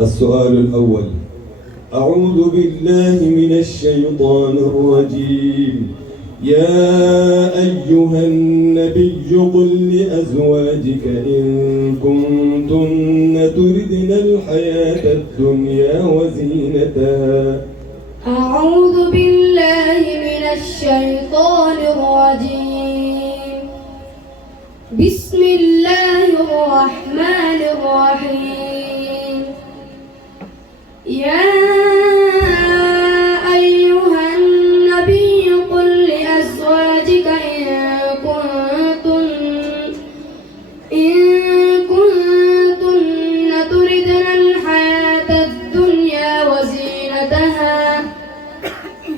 السؤال الأول: أعوذ بالله من الشيطان الرجيم. يا أيها النبي قل لأزواجك إن كنتن تردن الحياة الدنيا وزينتها. أعوذ بالله من الشيطان الرجيم. بسم الله الرحمن الرحيم. يا أيها النبي قل لأزواجك إن كنتن تردن الحياة الدنيا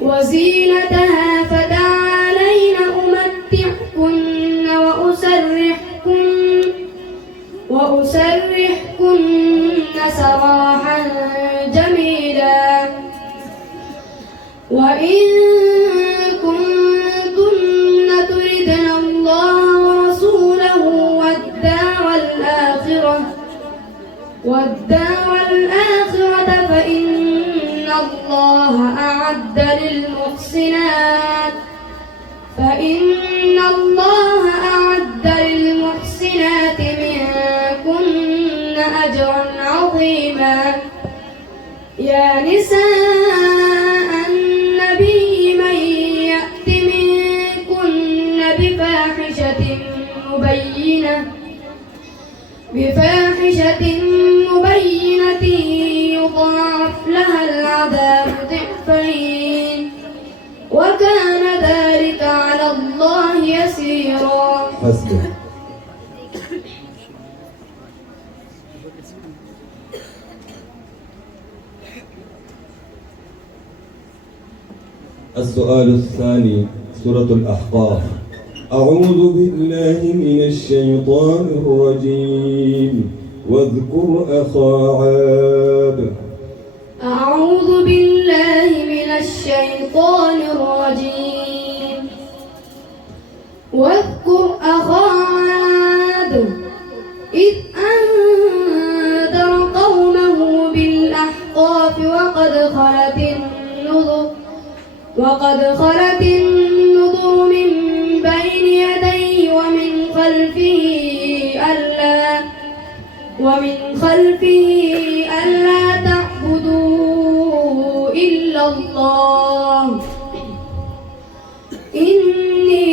وزينتها فتعالين أمتعكن وأسرحكن سراحا جميلا. وإن كنتن تردن الله ورسوله والدار الآخرة فإن الله أعد للمحسنات منكن أجرا عظيما. يا نساء النبي من يأت منكن بفاحشة مبينة يضاعف لها العذاب ضعفين وكان ذلك على الله يسيرا. حسبك. السؤال الثاني، سورة الأحقاف. أعوذ بالله من الشيطان الرجيم. واذكر أخا عاد. أعوذ بالله من الشيطان الرجيم. واذكر أخا عاد إذ أنذر قومه بالأحقاف وقد خلت النذر من بين يديه ومن خلفه ألا تعبدوا إلا الله إني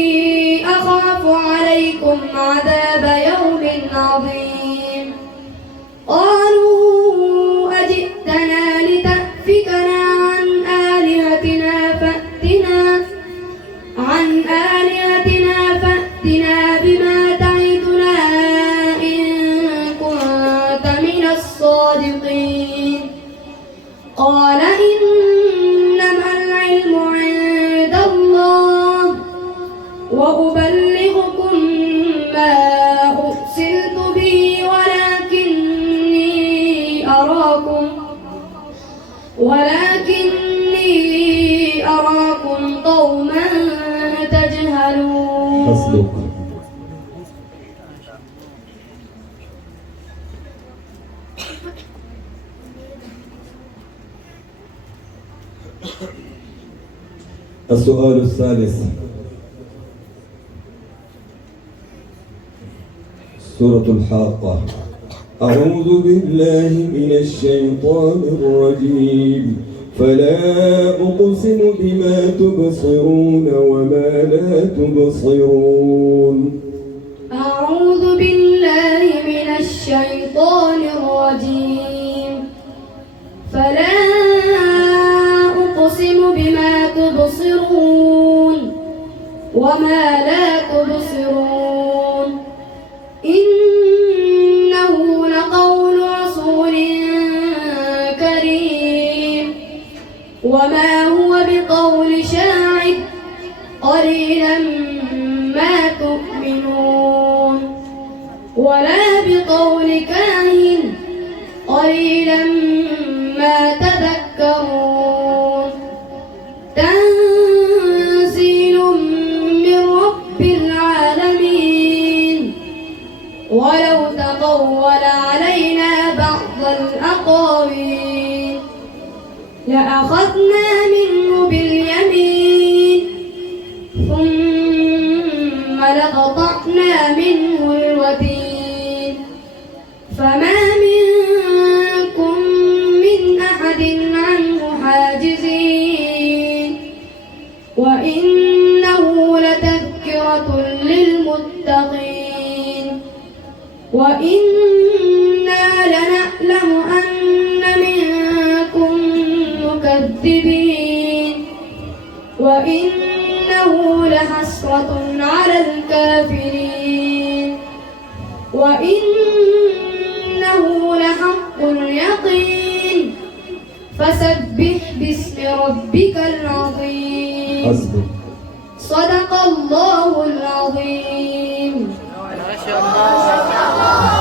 أخاف عليكم عذاب يوم عظيم. قالوا أجئتنا لتأفكنا عن آلهتنا فأتنا بما تعدنا إن كنت من الصادقين. قال إنما العلم عند الله وأبلغكم ما أرسلت به ولكني أراكم قوما تجهلون. حسبك. السؤال الثالث، سورة الحاقة. أعوذ بالله من الشيطان الرجيم. فلا أقسم بما تبصرون وما لا تبصرون. أعوذ بالله من الشيطان الرجيم. فلا أقسم بما تبصرون وما لا تبصرون إنه لقول رسول كريم وما هو بقول شاعر قليلا ما تؤمنون ولا بقول كاهن قليلا ما تذكرون. تنزيل من رب العالمين. ولو تقول علينا بعض الأقاويل فما منكم من أحد عنه حاجزين وإنه لتذكرة للمتقين وإنا لنعلم أن منكم مكذبين وإنه لحسرة على الكافرين وإنه لحق اليقين فسبح باسم ربك العظيم حسبك. صدق الله العظيم. ما شاء الله.